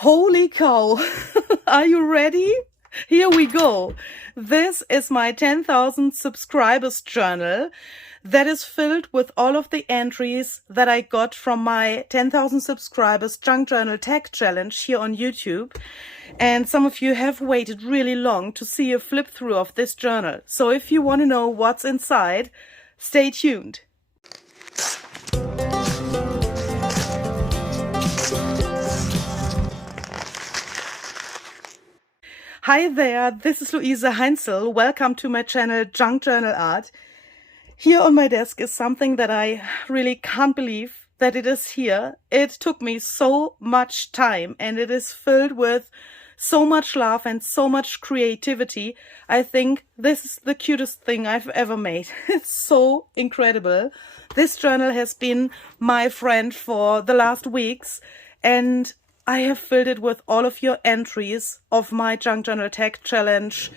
Holy cow! Are you ready? Here we go. This is my 10,000 subscribers journal that is filled with all of the entries that I got from my 10,000 subscribers junk journal tag challenge here on YouTube. And some of you have waited really long to see a flip through of this journal. So if you want to know what's inside, stay tuned. Hi there, this is Luise Heinzel. Welcome to my channel Junk Journal Art. Here on my desk is something that I really can't believe that it is here. It took me so much time and it is filled with so much love and so much creativity. I think this is the cutest thing I've ever made. It's so incredible. This journal has been my friend for the last weeks, and I have filled it with all of your entries of my junk journal tag challenge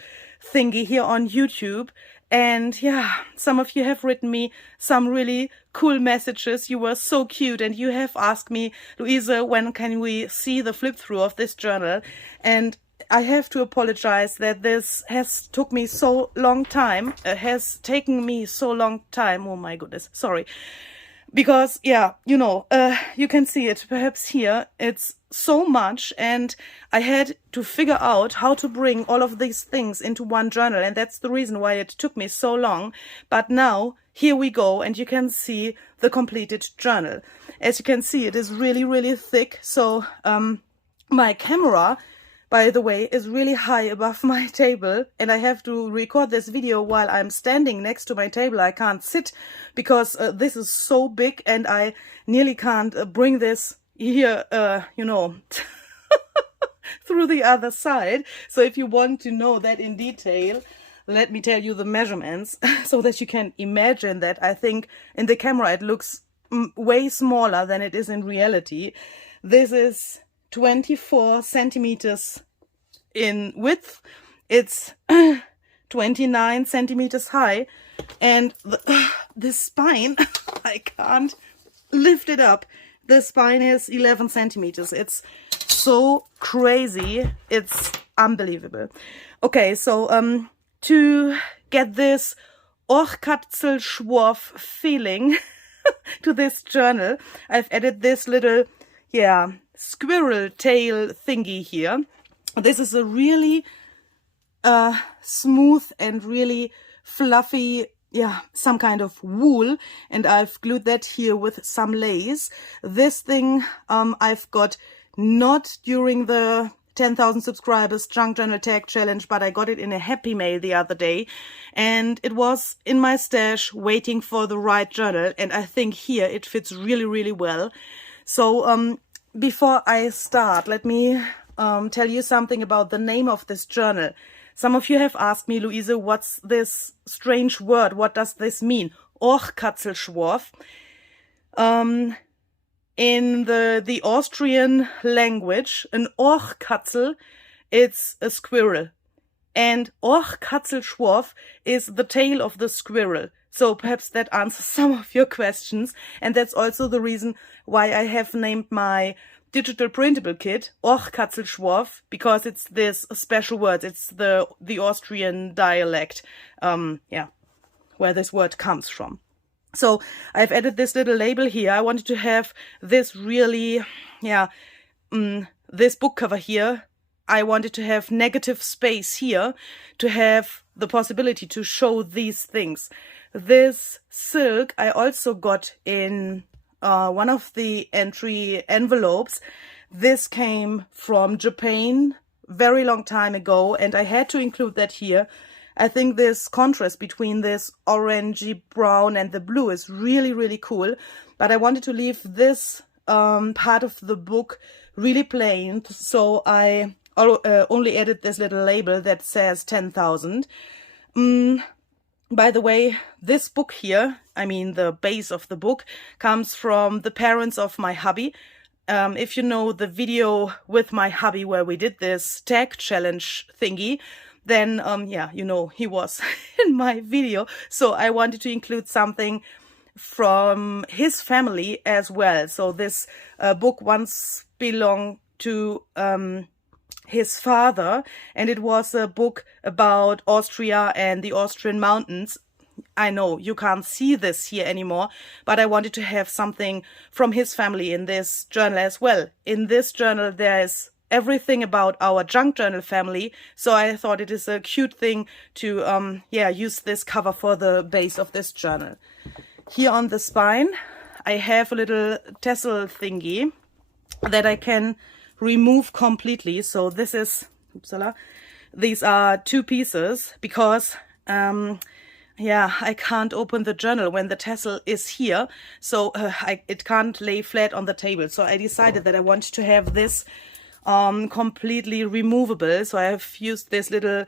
thingy here on YouTube. And yeah, some of you have written me some really cool messages. You were so cute and you have asked me, Luise, when can we see the flip through of this journal? And I have to apologize that this has took me so long time, has taken me so long time. Oh my goodness, sorry. Because, yeah, you can see it perhaps here. It's so much, and I had to figure out how to bring all of these things into one journal, and that's the reason why it took me so long. But now, here we go, and you can see the completed journal. As you can see, it is really, really thick, so my camera, by the way, is really high above my table, and I have to record this video while I'm standing next to my table. I can't sit because this is so big and I nearly can't bring this here, through the other side. So if you want to know that in detail, let me tell you the measurements so that you can imagine that. I think in the camera it looks way smaller than it is in reality. This is 24 centimeters in width. It's 29 centimeters high, and the spine, I can't lift it up. The spine is 11 centimeters. It's so crazy. It's unbelievable. Okay, so to get this OACHKATZLSCHWOAF feeling to this journal, I've added this little, squirrel tail thingy here. This is a really smooth and really fluffy, some kind of wool, and I've glued that here with some lace. This thing I've got not during the 10,000 subscribers junk journal tag challenge, but I got it in a happy mail the other day, and it was in my stash waiting for the right journal, and I think here it fits really, really well. So before I start, let me tell you something about the name of this journal. Some of you have asked me, Luise, what's this strange word? What does this mean? OACHKATZLSCHWOAF. In the Austrian language, an OACHKATZL, it's a squirrel. And OACHKATZLSCHWOAF is the tail of the squirrel. So perhaps that answers some of your questions. And that's also the reason why I have named my digital printable kit OACHKATZLSCHWOAF, because it's this special word. It's the Austrian dialect, where this word comes from. So I've added this little label here. I wanted to have this really, this book cover here. I wanted to have negative space here to have the possibility to show these things. This silk I also got in one of the entry envelopes. This came from Japan very long time ago, and I had to include that here. I think this contrast between this orangey brown and the blue is really, really cool, but I wanted to leave this part of the book really plain, so I only added this little label that says 10,000. By the way, this book here, I mean the base of the book, comes from the parents of my hubby. If you know the video with my hubby where we did this tag challenge thingy, then he was in my video. So I wanted to include something from his family as well. So this book once belonged to his father, and it was a book about Austria and the Austrian mountains. I know you can't see this here anymore, but I wanted to have something from his family in this journal as well. In this journal there is everything about our junk journal family, so I thought it is a cute thing to use this cover for the base of this journal. Here on the spine I have a little tassel thingy that I can remove completely. So this is, these are 2 pieces because I can't open the journal when the tassel is here, so it can't lay flat on the table. So I decided that I want to have this completely removable. So I have used this little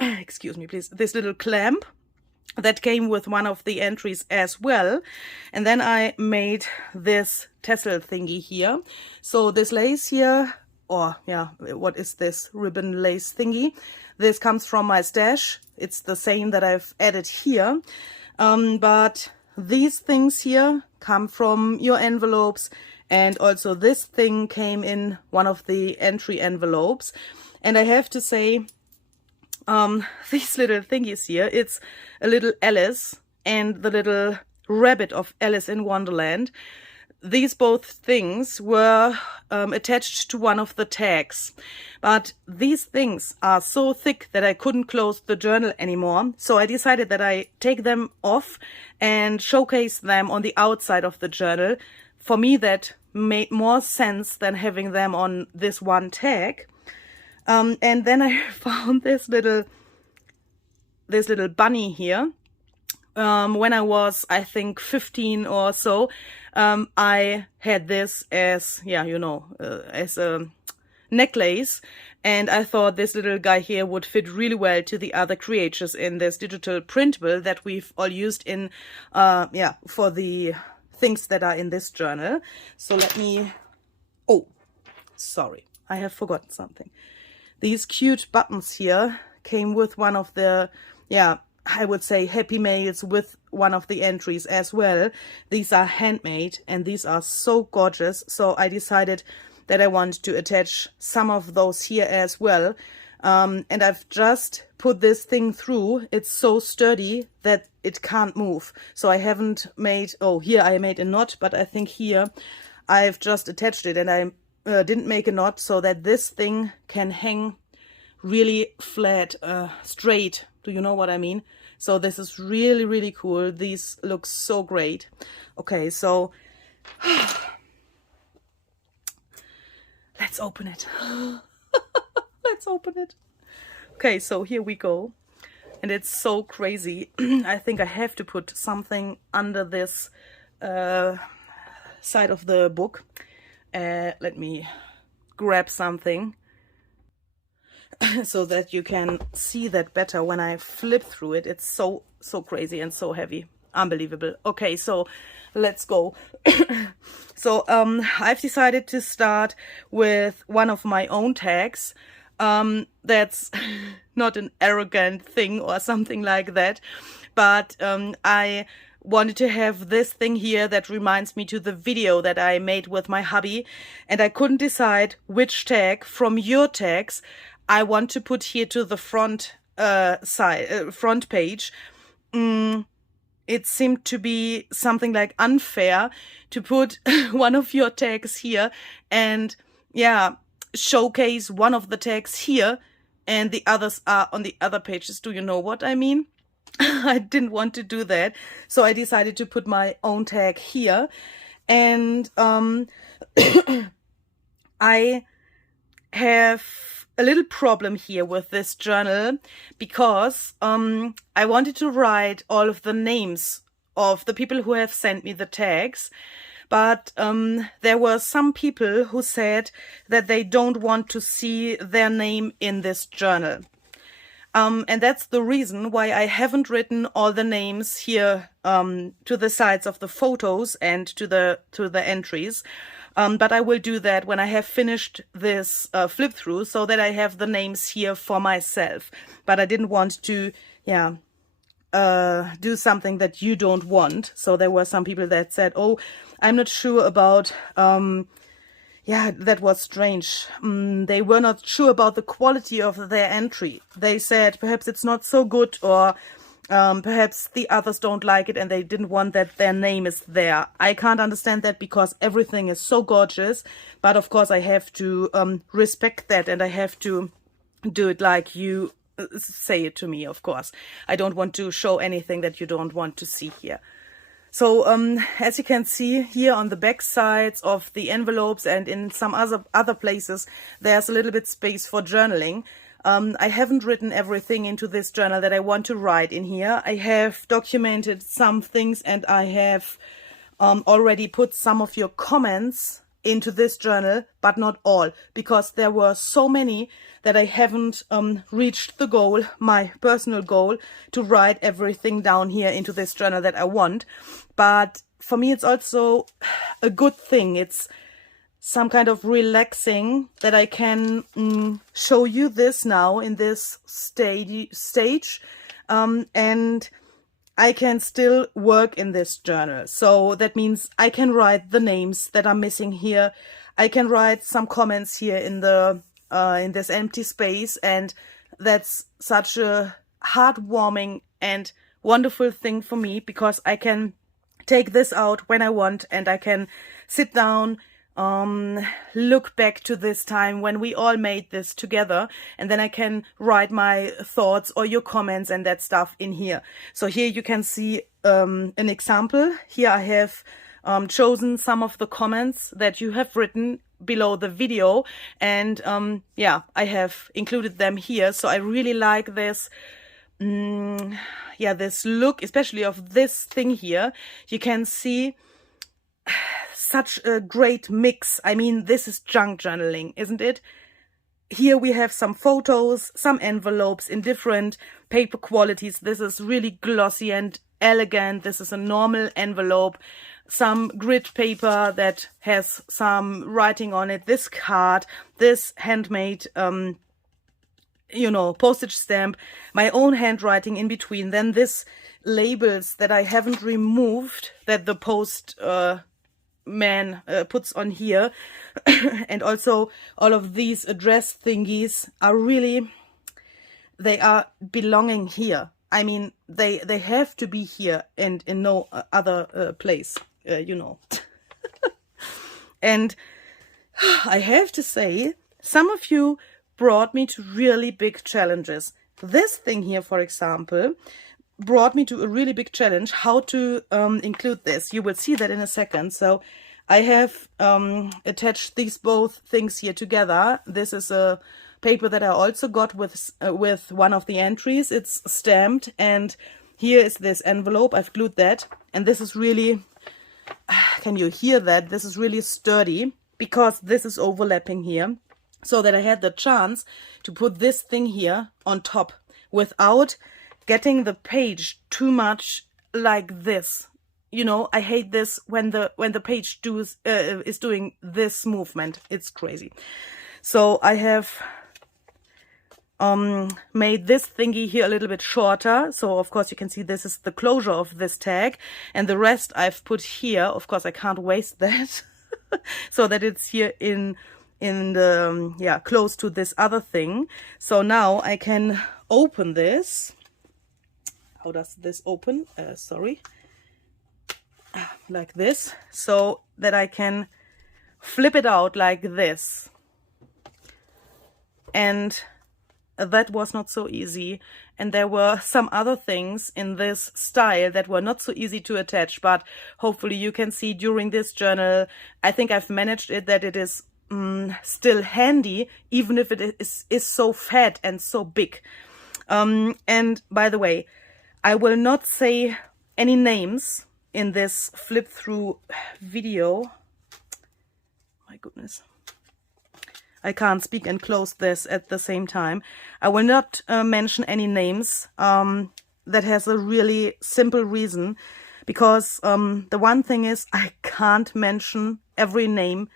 excuse me please, this little clamp that came with one of the entries as well. And then I made this tassel thingy here. So this lace here, or what is this ribbon lace thingy? This comes from my stash. It's the same that I've added here. But these things here come from your envelopes, and also this thing came in one of the entry envelopes. And I have to say, these little thingies here, it's a little Alice and the little rabbit of Alice in Wonderland. These both things were attached to one of the tags, but these things are so thick that I couldn't close the journal anymore. So I decided that I take them off and showcase them on the outside of the journal. For me, that made more sense than having them on this one tag. And then I found this little bunny here. When I was, I think, 15 or so, I had this as, as a necklace, and I thought this little guy here would fit really well to the other creatures in this digital printable that we've all used in, for the things that are in this journal. So let me, oh, sorry, I have forgotten something. These cute buttons here came with one of the, I would say happy mails with one of the entries as well. These are handmade and these are so gorgeous. So I decided that I want to attach some of those here as well. And I've just put this thing through. It's so sturdy that it can't move. So I haven't made, oh, here I made a knot, but I think here I've just attached it and I didn't make a knot so that this thing can hang really flat, straight. Do you know what I mean? So this is really, really cool. These look so great. Okay, so let's open it. Let's open it. Okay, so here we go. And it's so crazy. I think I have to put something under this side of the book. Let me grab something so that you can see that better when I flip through it. It's so crazy and so heavy. Unbelievable. Okay, so let's go. So I've decided to start with one of my own tags. That's not an arrogant thing or something like that, but I wanted to have this thing here that reminds me to the video that I made with my hubby, and I couldn't decide which tag from your tags I want to put here to the front front page. It seemed to be something like unfair to put one of your tags here and showcase one of the tags here and the others are on the other pages. Do you know what I mean? I didn't want to do that, so I decided to put my own tag here. And I have a little problem here with this journal because I wanted to write all of the names of the people who have sent me the tags, but there were some people who said that they don't want to see their name in this journal. And that's the reason why I haven't written all the names here to the sides of the photos and to the entries. But I will do that when I have finished this flip through, so that I have the names here for myself. But I didn't want to, do something that you don't want. So there were some people that said, oh, I'm not sure about, yeah, that was strange. They were not sure about the quality of their entry. They said perhaps it's not so good, or perhaps the others don't like it and they didn't want that their name is there. I can't understand that because everything is so gorgeous. But of course I have to respect that, and I have to do it like you say it to me, of course. I don't want to show anything that you don't want to see here. So as you can see here on the back sides of the envelopes and in some other places, there's a little bit space for journaling. I haven't written everything into this journal that I want to write in here. I have documented some things, and I have already put some of your comments into this journal, but not all, because there were so many that I haven't reached the goal, my personal goal, to write everything down here into this journal that I want. But for me, it's also a good thing. It's some kind of relaxing that I can show you this now in this stage, and I can still work in this journal. So that means I can write the names that are missing here. I can write some comments here in the in this empty space, and that's such a heartwarming and wonderful thing for me, because I can take this out when I want, and I can sit down, look back to this time when we all made this together, and then I can write my thoughts or your comments and that stuff in here. So here you can see an example. Here I have chosen some of the comments that you have written below the video, and yeah, I have included them here. So I really like this yeah, this look, especially of this thing here. You can see such a great mix. I mean, this is junk journaling, isn't it? Here we have some photos, some envelopes in different paper qualities. This is really glossy and elegant. This is a normal envelope. Some grid paper that has some writing on it. This card, this handmade you know, postage stamp, my own handwriting in between. Then this labels that I haven't removed, that the post man puts on here. And also all of these address thingies are really, they are belonging here. I mean, they have to be here and in no other place, you know. And I have to say, some of you brought me to really big challenges. This thing here, for example, brought me to a really big challenge, how to include this. You will see that in a second. So I have attached these both things here together. This is a paper that I also got with one of the entries. It's stamped, and here is this envelope. I've glued that, and this is really, can you hear that? This is really sturdy, because this is overlapping here, so that I had the chance to put this thing here on top without getting the page too much like this. You know, I hate this when the page is doing this movement. It's crazy. So I have made this thingy here a little bit shorter. So of course you can see this is the closure of this tag, and the rest I've put here. Of course I can't waste that. So that it's here in the yeah, close to this other thing. So now I can open this. How does this open? Sorry. Like this, so that I can flip it out like this. And that was not so easy, and there were some other things in this style that were not so easy to attach, but hopefully you can see during this journal, I think I've managed it, that it is still handy, even if it is so fat and so big. And by the way, I will not say any names in this flip through video. My goodness, I can't speak and close this at the same time. I will not mention any names. That has a really simple reason, because the one thing is I can't mention every name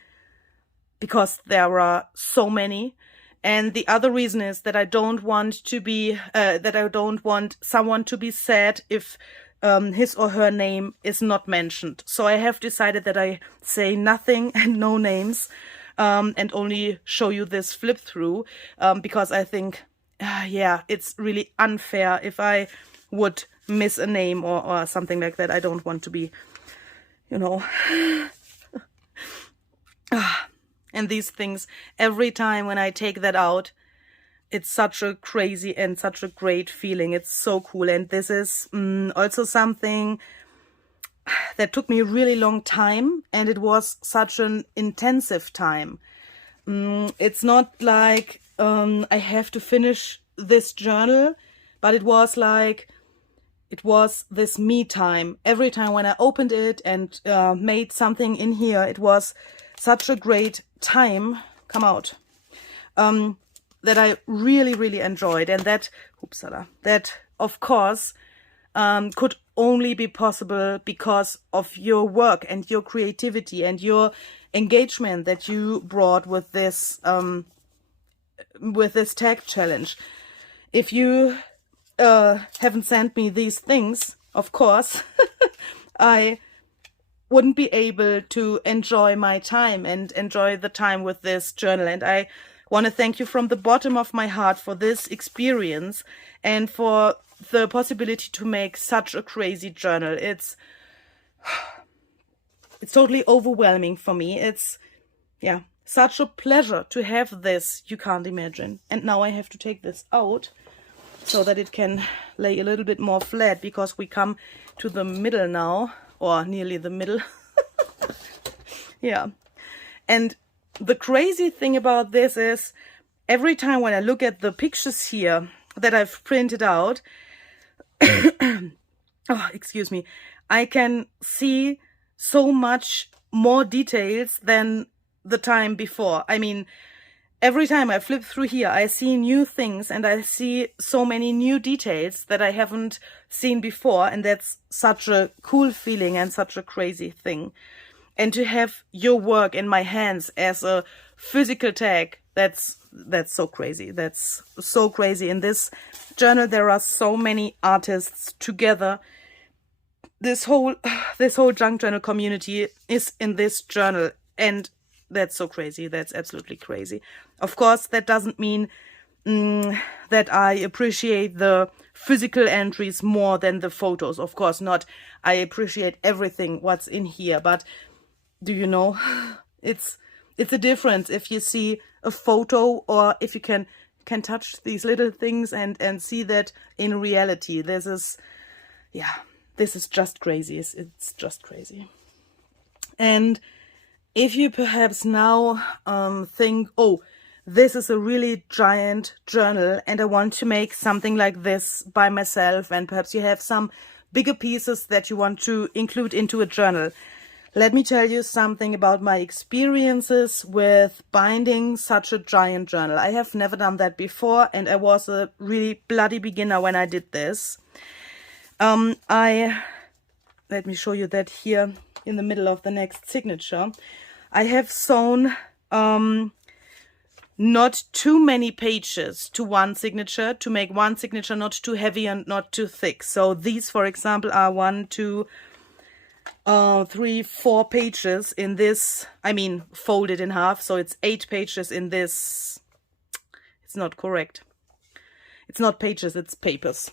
because there are so many. And the other reason is that I don't want to be, that I don't want someone to be sad if his or her name is not mentioned. So I have decided that I say nothing and no names. and only show you this flip through, because I think, yeah, it's really unfair if I would miss a name or something like that. I don't want to be, you know. And these things, every time when I take that out, it's such a crazy and such a great feeling. It's so cool. And this is also something that took me a really long time, and it was such an intensive time. It's not like I have to finish this journal, but it was like, it was this me time. Every time when I opened it and made something in here, it was such a great time, come out, that I really, really enjoyed. And that, that of course could only be possible because of your work and your creativity and your engagement that you brought with this tag challenge. If you haven't sent me these things, of course, I wouldn't be able to enjoy my time and enjoy the time with this journal. And I want to thank you from the bottom of my heart for this experience and for the possibility to make such a crazy journal. It's totally overwhelming for me. It's, yeah, such a pleasure to have this. You can't imagine. And now I have to take this out so that it can lay a little bit more flat, because we come to the middle now, or nearly the middle. Yeah. And the crazy thing about this is, every time when I look at the pictures here that I've printed out, oh, excuse me, I can see so much more details than the time before. I mean, every time I flip through here, I see new things, and I see so many new details that I haven't seen before. And that's such a cool feeling and such a crazy thing. And to have your work in my hands as a physical tag, that's so crazy. That's so crazy. In this journal, there are so many artists together. This whole junk journal community is in this journal, and that's so crazy. That's absolutely crazy. Of course, that doesn't mean that I appreciate the physical entries more than the photos. Of course not. I appreciate everything what's in here. But do you know, it's a difference if you see a photo or if you can touch these little things and see that in reality. This is, yeah, this is just crazy. It's just crazy. And if you perhaps now think, oh, this is a really giant journal and I want to make something like this by myself, and perhaps you have some bigger pieces that you want to include into a journal, let me tell you something about my experiences with binding such a giant journal. I have never done that before, and I was a really bloody beginner when I did this. Let me show you that here in the middle of the next signature. I have sewn not too many pages to one signature to make one signature not too heavy and not too thick. So these, for example, are 1, 2, 3, 4 pages in this. I mean, folded in half, so it's 8 pages in this. It's not correct. It's not pages, it's papers.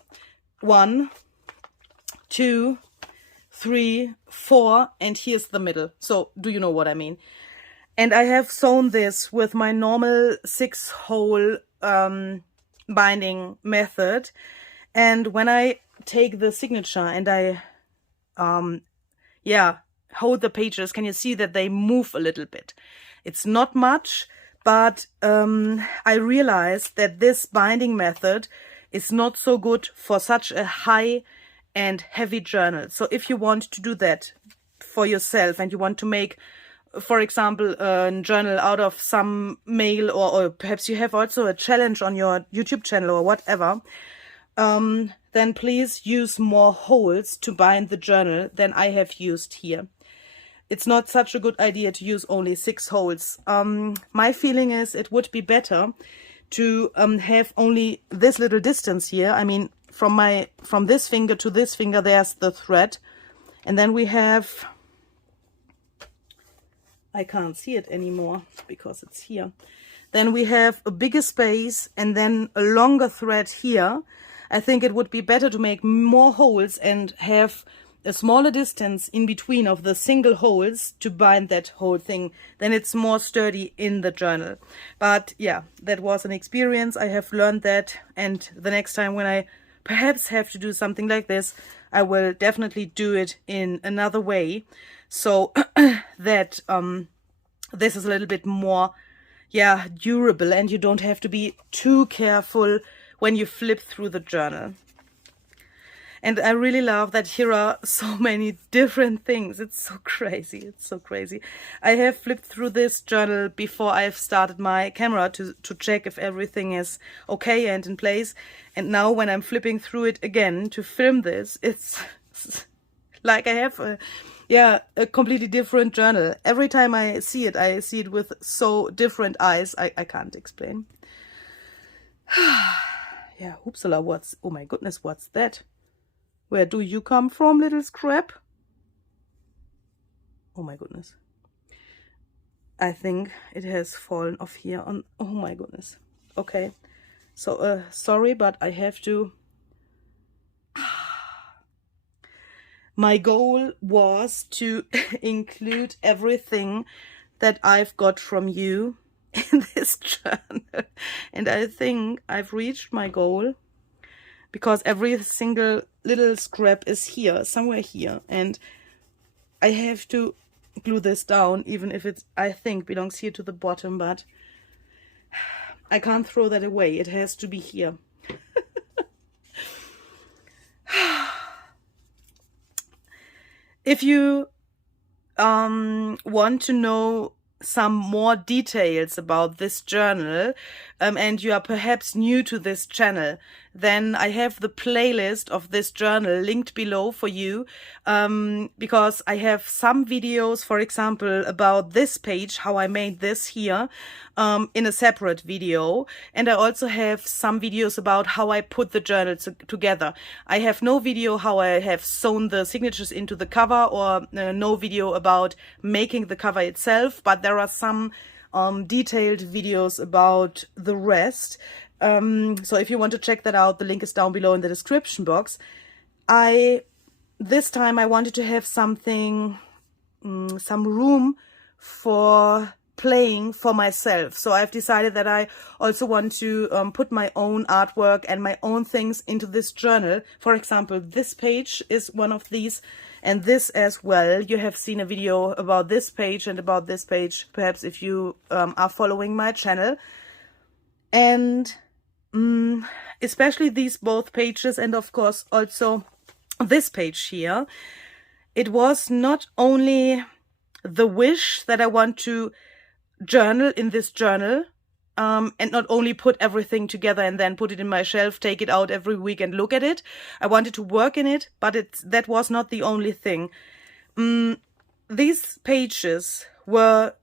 1, 2, 3, 4, and here's the middle. So do you know what I mean? And I have sewn this with my normal 6-hole binding method. And when I take the signature and I hold the pages, can you see that they move a little bit? It's not much, but I realized that this binding method is not so good for such a high and heavy journal. So if you want to do that for yourself and you want to make, for example, a journal out of some mail, or perhaps you have also a challenge on your YouTube channel or whatever, then please use more holes to bind the journal than I have used here. It's not such a good idea to use only 6 holes. My feeling is it would be better to have only this little distance here. I mean, from this finger to this finger, there's the thread. And then we have, I can't see it anymore because it's here. Then we have a bigger space and then a longer thread here. I think it would be better to make more holes and have a smaller distance in between of the single holes to bind that whole thing. Then it's more sturdy in the journal. But yeah, that was an experience. I have learned that, and the next time when I perhaps have to do something like this, I will definitely do it in another way, so that this is a little bit more, yeah, durable, and you don't have to be too careful when you flip through the journal. And I really love that here are so many different things. It's so crazy. It's so crazy. I have flipped through this journal before I've started my camera to check if everything is okay and in place. And now when I'm flipping through it again to film this, it's like I have a completely different journal. Every time I see it with so different eyes. I can't explain. Yeah, hoopsala, oh my goodness, what's that? Where do you come from, little scrap? Oh my goodness. I think it has fallen off here on, oh my goodness. Okay, so sorry, but I have to. My goal was to include everything that I've got from you in this journal. And I think I've reached my goal, because every single little scrap is here, somewhere here, and I have to glue this down, even if it, I think, belongs here to the bottom, but I can't throw that away. It has to be here. If you want to know some more details about this journal, and you are perhaps new to this channel, then I have the playlist of this journal linked below for you, because I have some videos, for example, about this page, how I made this here, in a separate video, and I also have some videos about how I put the journal together. I have no video how I have sewn the signatures into the cover, or no video about making the cover itself, but there are some detailed videos about the rest. So if you want to check that out, the link is down below in the description box. This time I wanted to have something, some room for playing for myself. So I've decided that I also want to put my own artwork and my own things into this journal. For example, this page is one of these, and this as well. You have seen a video about this page and about this page, perhaps if you are following my channel. And especially these both pages, and of course also this page here. It was not only the wish that I want to journal in this journal, and not only put everything together and then put it in my shelf, take it out every week and look at it. I wanted to work in it, but that was not the only thing. These pages were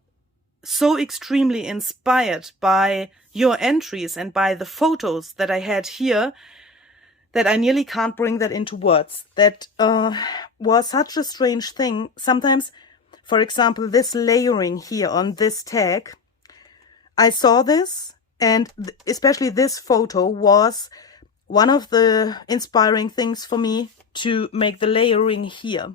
so extremely inspired by your entries and by the photos that I had here, that I nearly can't bring that into words. That was such a strange thing. Sometimes, for example, this layering here on this tag, I saw this, and especially this photo was one of the inspiring things for me to make the layering here.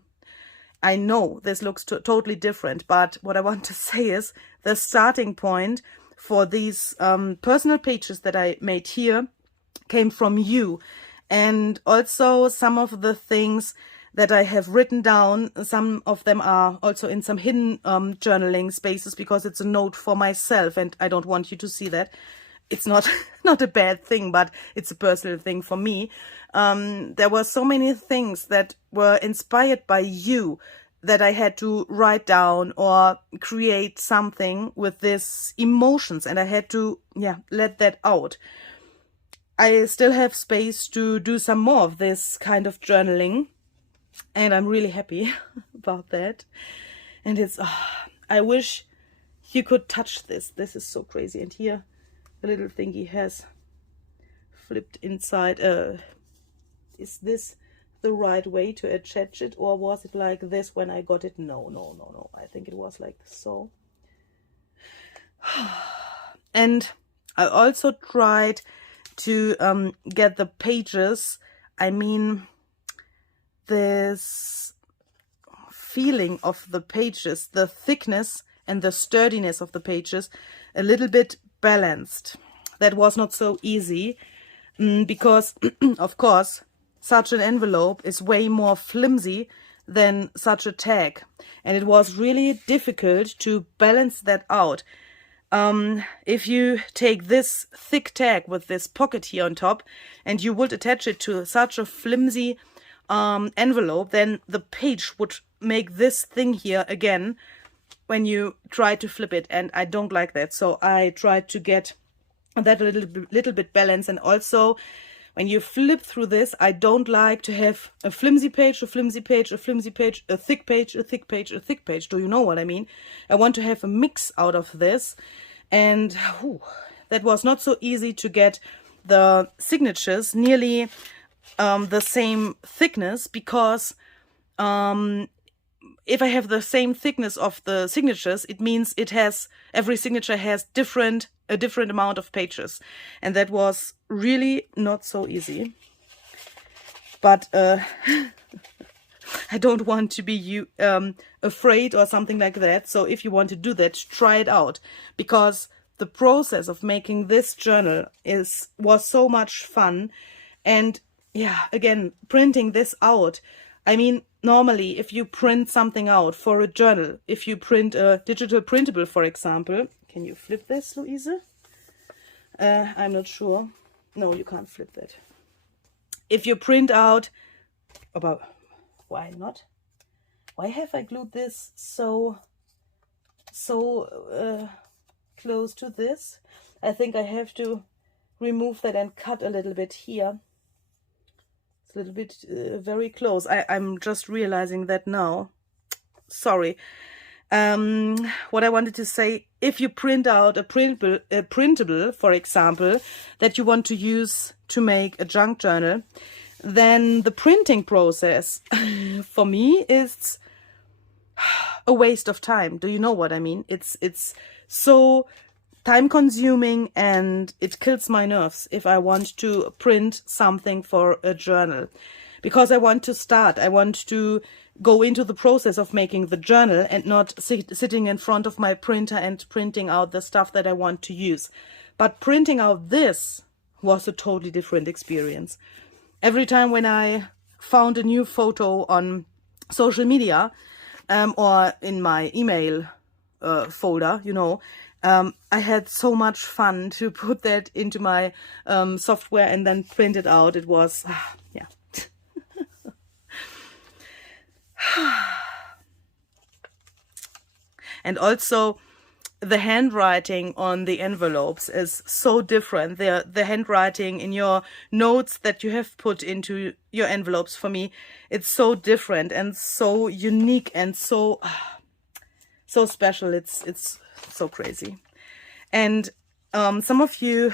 I know this looks totally different, but what I want to say is the starting point for these personal pages that I made here came from you. And also some of the things that I have written down, some of them are also in some hidden journaling spaces, because it's a note for myself and I don't want you to see that. It's not a bad thing, but it's a personal thing for me. There were so many things that were inspired by you that I had to write down or create something with these emotions, and I had to, let that out. I still have space to do some more of this kind of journaling, and I'm really happy about that. And it's, I wish you could touch this. This is so crazy. And here, the little thingy has flipped inside. Is this the right way to attach it, or was it like this when I got it? No. I think it was like so. And I also tried to get the pages, I mean, this feeling of the pages, the thickness and the sturdiness of the pages, a little bit balanced. That was not so easy because, of course, such an envelope is way more flimsy than such a tag. And it was really difficult to balance that out. If you take this thick tag with this pocket here on top and you would attach it to such a flimsy envelope, then the page would make this thing here again when you try to flip it, and I don't like that. So I tried to get that a little bit balanced. And also when you flip through this, I don't like to have a flimsy page, a flimsy page, a flimsy page, a thick page, a thick page, a thick page. Do you know what I mean? I want to have a mix out of this. And that was not so easy to get the signatures nearly the same thickness, because if I have the same thickness of the signatures, it means every signature has a different amount of pages, and that was really not so easy. But I don't want to be afraid or something like that. So if you want to do that, try it out, because the process of making this journal was so much fun. And yeah, again, printing this out, I mean, normally if you print something out for a journal, if you print a digital printable, for example, can you flip this, Louise? I'm not sure. No, you can't flip that. If you print out why not? Why have I glued this so close to this? I think I have to remove that and cut a little bit here. It's a little bit very close. I'm just realizing that now. Sorry. What I wanted to say, if you print out a printable, for example, that you want to use to make a junk journal, then the printing process for me is a waste of time. Do you know what I mean? It's so time consuming, and it kills my nerves if I want to print something for a journal, because I want to go into the process of making the journal and not sitting in front of my printer and printing out the stuff that I want to use. But printing out this was a totally different experience. Every time when I found a new photo on social media or in my email folder, you know, I had so much fun to put that into my software and then print it out. It was, yeah. And also the handwriting on the envelopes is so different. The handwriting in your notes that you have put into your envelopes, for me, it's so different and so unique and so special. It's so crazy. And some of you,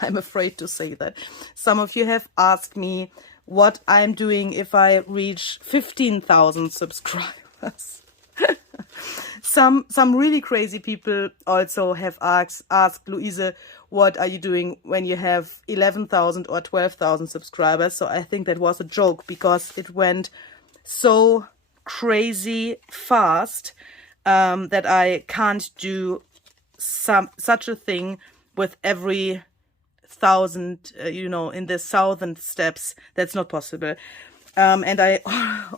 I'm afraid to say that, some of you have asked me what I'm doing if I reach 15,000 subscribers. Some really crazy people also have asked Louise, what are you doing when you have 11,000 or 12,000 subscribers? So I think that was a joke, because it went so crazy fast that I can't do such a thing with every 1,000, you know, in the 1,000 steps. That's not possible. And I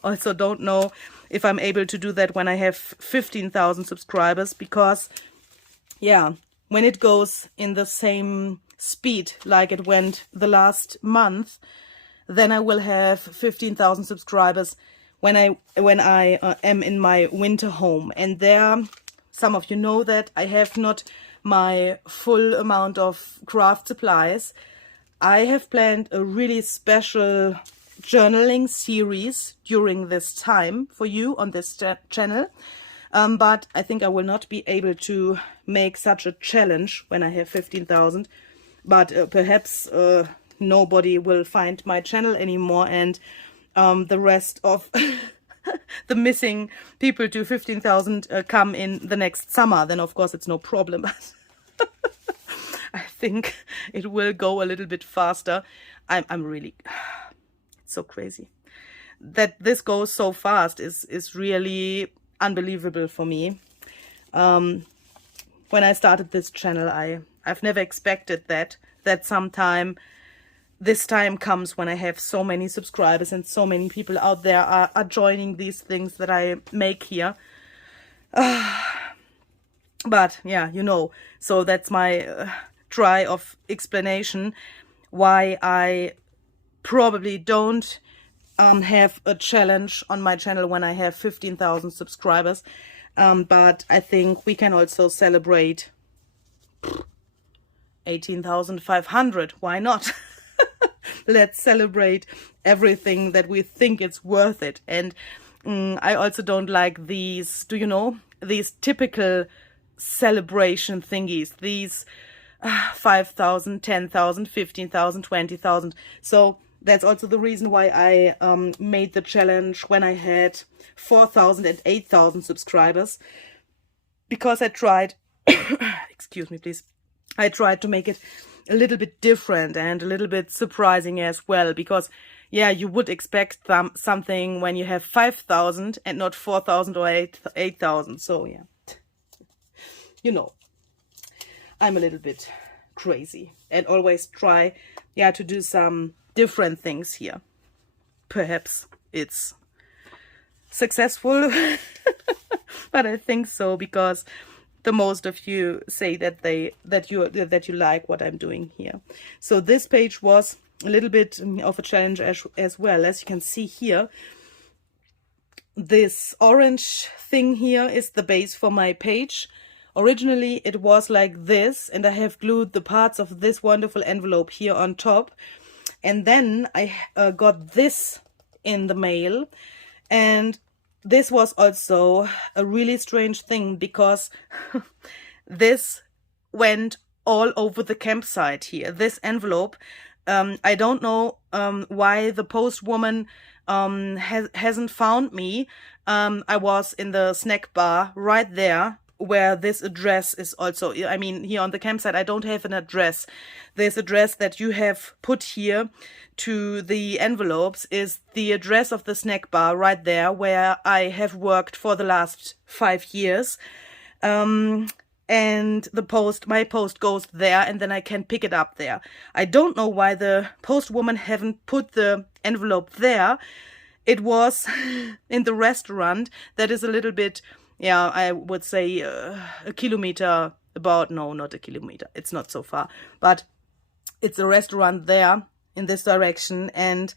also don't know if I'm able to do that when I have 15,000 subscribers, because, yeah, when it goes in the same speed like it went the last month, then I will have 15,000 subscribers when I am in my winter home. And there, some of you know that I have not my full amount of craft supplies. I have planned a really special journaling series during this time for you on this channel, but I think I will not be able to make such a challenge when I have 15,000, but perhaps nobody will find my channel anymore, and the rest of the missing people to 15,000 come in the next summer, then of course it's no problem. But I think it will go a little bit faster. I'm really so crazy that this goes so fast is really unbelievable for me. When I started this channel, I've never expected that sometime this time comes when I have so many subscribers and so many people out there are joining these things that I make here. But yeah, you know, so that's my try of explanation why I probably don't have a challenge on my channel when I have 15,000 subscribers. But I think we can also celebrate 18,500. Why not? Let's celebrate everything that we think it's worth it. And I also don't like these, do you know, these typical celebration thingies, these 5,000, 10,000, 15,000, 20,000. So that's also the reason why I made the challenge when I had 4,000 and 8,000 subscribers, because I tried, excuse me please, I tried to make it a little bit different and a little bit surprising as well, because yeah, you would expect something when you have 5,000 and not 4,000 or 8,000. So yeah, you know, I'm a little bit crazy and always try, yeah, to do some different things here. Perhaps it's successful, but I think so, because the most of you say that you like what I'm doing here. So this page was a little bit of a challenge as well. As you can see here, this orange thing here is the base for my page. Originally it was like this, and I have glued the parts of this wonderful envelope here on top. And then I got this in the mail, and this was also a really strange thing, because this went all over the campsite here. This envelope, I don't know why the postwoman hasn't found me. I was in the snack bar right there where this address is also, I mean, here on the campsite, I don't have an address. This address that you have put here to the envelopes is the address of the snack bar right there where I have worked for the last 5 years. And my post goes there, and then I can pick it up there. I don't know why the postwoman haven't put the envelope there. It was in the restaurant that is a little bit, yeah, I would say a kilometer, about, no, not a kilometer, it's not so far, but it's a restaurant there in this direction. And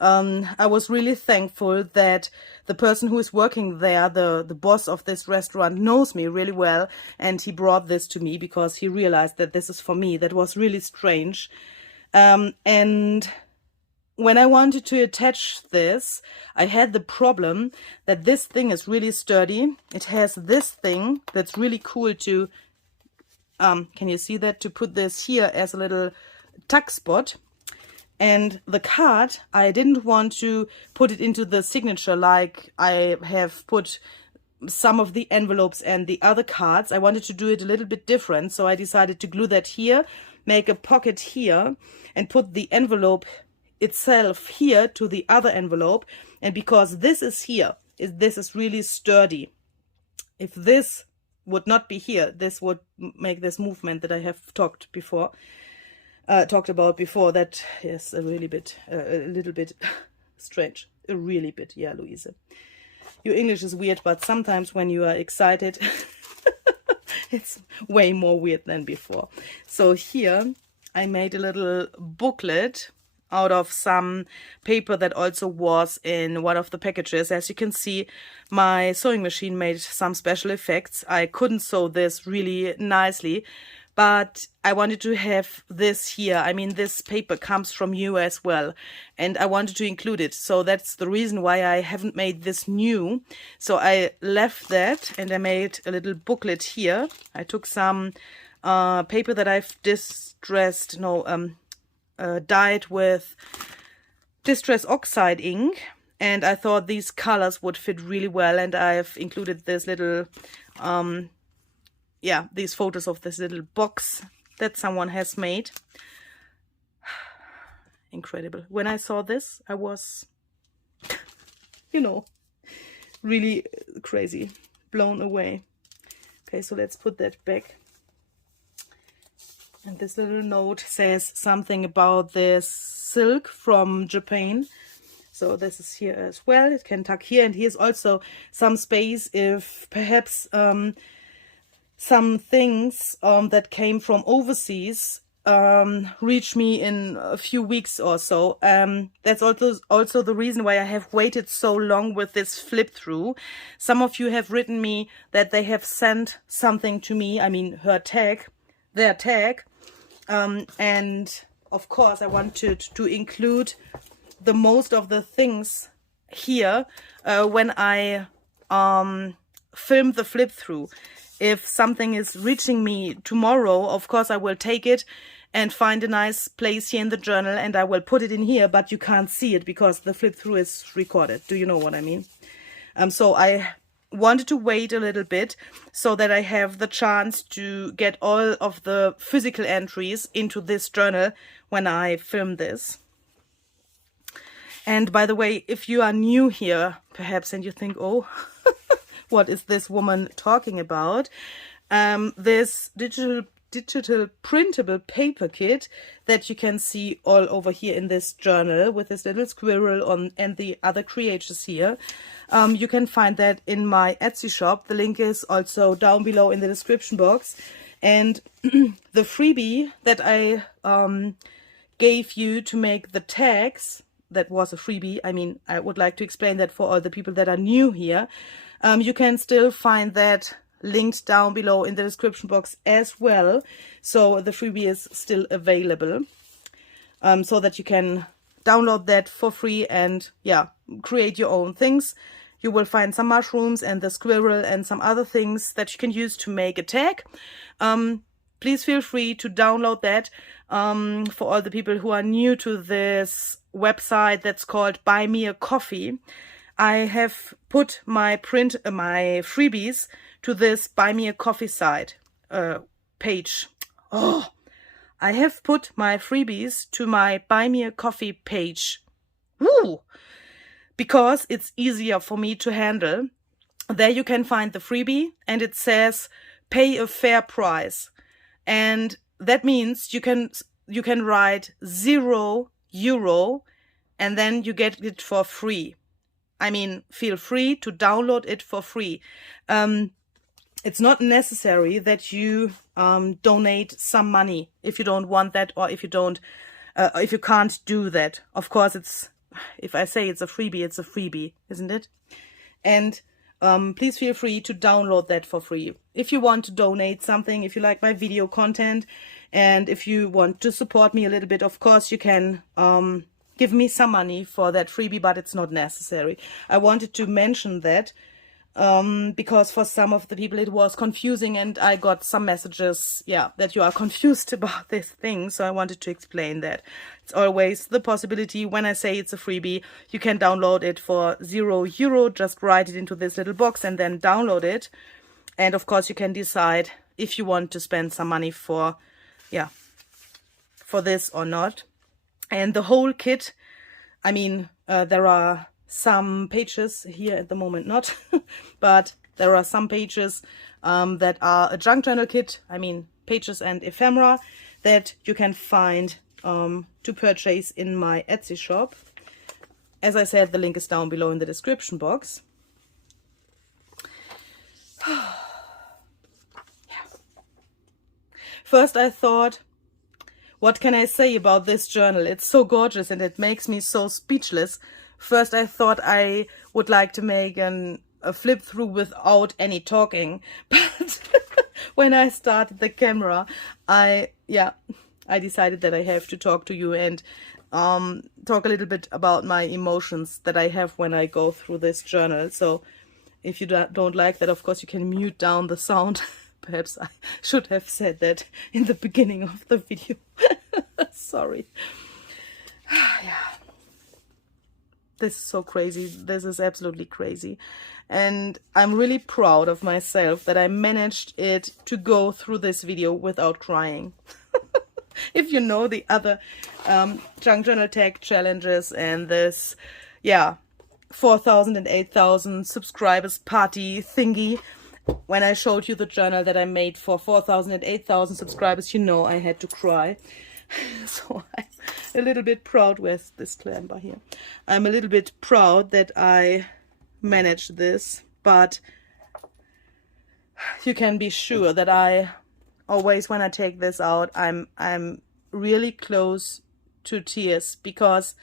I was really thankful that the person who is working there, the boss of this restaurant, knows me really well, and he brought this to me because he realized that this is for me. That was really strange. And when I wanted to attach this, I had the problem that this thing is really sturdy. It has this thing that's really cool to, can you see that? To put this here as a little tuck spot. And the card, I didn't want to put it into the signature like I have put some of the envelopes and the other cards. I wanted to do it a little bit different. So I decided to glue that here, make a pocket here, and put the envelope itself here to the other envelope. And because this is here, this is really sturdy. If this would not be here, this would make this movement that I have talked about before. That is a little bit strange. A really bit, yeah, Louise. Your English is weird, but sometimes when you are excited, it's way more weird than before. So here I made a little booklet out of some paper that also was in one of the packages. As you can see, my sewing machine made some special effects. I couldn't sew this really nicely, but I wanted to have this here. I mean, this paper comes from you as well, and I wanted to include it. So that's the reason why I haven't made this new. So I left that, and I made a little booklet here. I took some paper that I've dyed with Distress Oxide ink, and I thought these colors would fit really well, and I've included this little yeah, these photos of this little box that someone has made. Incredible. When I saw this, I was, you know, really crazy, blown away. Okay, so let's put that back. And this little note says something about this silk from Japan. So this is here as well. It can tuck here, and here's also some space if perhaps some things that came from overseas reach me in a few weeks or so. That's also the reason why I have waited so long with this flip through. Some of you have written me that they have sent something to me, I mean their tag, and of course I wanted to include the most of the things here when I film the flip through. If something is reaching me tomorrow, of course I will take it and find a nice place here in the journal, and I will put it in here, but you can't see it because the flip through is recorded. Do you know what I mean? So I wanted to wait a little bit so that I have the chance to get all of the physical entries into this journal when I film this. And by the way, if you are new here, perhaps, and you think, oh, what is this woman talking about? This digital printable paper kit that you can see all over here in this journal with this little squirrel on and the other creatures here. You can find that in my Etsy shop. The link is also down below in the description box. And the freebie that I gave you to make the tags, that was a freebie. I mean, I would like to explain that for all the people that are new here. You can still find that linked down below in the description box as well. So the freebie is still available, so that you can download that for free and, yeah, create your own things. You will find some mushrooms and the squirrel and some other things that you can use to make a tag. Please feel free to download that. For all the people who are new to this website that's called Buy Me a Coffee, I have put my freebies to this Buy Me a Coffee site page. Oh, I have put my freebies to my Buy Me a Coffee page. Woo! Because it's easier for me to handle. There you can find the freebie, and it says pay a fair price. And that means you can write €0 and then you get it for free. I mean, feel free to download it for free. It's not necessary that you donate some money if you don't want that, or if you can't do that. Of course, if I say it's a freebie, isn't it? And please feel free to download that for free. If you want to donate something, if you like my video content, and if you want to support me a little bit, of course you can give me some money for that freebie, but it's not necessary. I wanted to mention that because for some of the people it was confusing, and I got some messages, yeah, that you are confused about this thing. So I wanted to explain that. It's always the possibility, when I say it's a freebie, you can download it for €0. Just write it into this little box and then download it. And of course you can decide if you want to spend some money for, yeah, for this or not. And the whole kit, I mean, there are some pages here at the moment, not, but there are some pages that are a junk journal kit, I mean, pages and ephemera, that you can find to purchase in my Etsy shop. As I said, the link is down below in the description box. Yeah. First I thought, what can I say about this journal? It's so gorgeous and it makes me so speechless. First I thought I would like to make a flip through without any talking, but when I started the camera, I decided that I have to talk to you and talk a little bit about my emotions that I have when I go through this journal. So if you don't like that, of course you can mute down the sound. Perhaps I should have said that in the beginning of the video. Sorry. Yeah. This is so crazy. This is absolutely crazy. And I'm really proud of myself that I managed it to go through this video without crying. If you know the other junk journal tag challenges and this, yeah, 4,000 and 8,000 subscribers party thingy, when I showed you the journal that I made for 4,000 and 8,000 subscribers, you know I had to cry. So I'm a little bit proud with this clamber here. I'm a little bit proud that I managed this, but you can be sure that I always, when I take this out, I'm really close to tears, because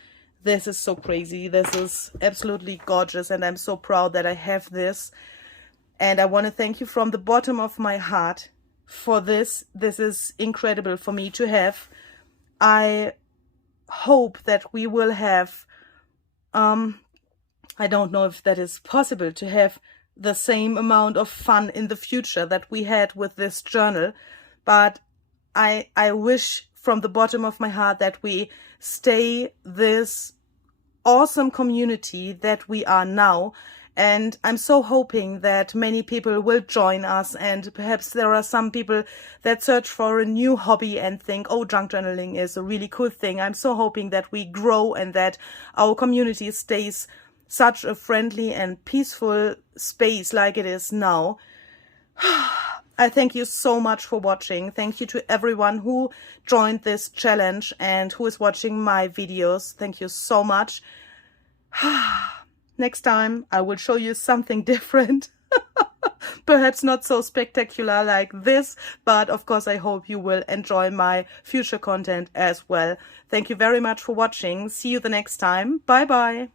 this is so crazy. This is absolutely gorgeous, and I'm so proud that I have this. And I want to thank you from the bottom of my heart for this. This is incredible for me to have. I hope that we will have, I don't know if that is possible, to have the same amount of fun in the future that we had with this journal. But I wish from the bottom of my heart that we stay this awesome community that we are now. And I'm so hoping that many people will join us, and perhaps there are some people that search for a new hobby and think, oh, junk journaling is a really cool thing. I'm so hoping that we grow and that our community stays such a friendly and peaceful space like it is now. I thank you so much for watching. Thank you to everyone who joined this challenge and who is watching my videos. Thank you so much. Next time I will show you something different. Perhaps not so spectacular like this, but of course I hope you will enjoy my future content as well. Thank you very much for watching. See you the next time. Bye bye.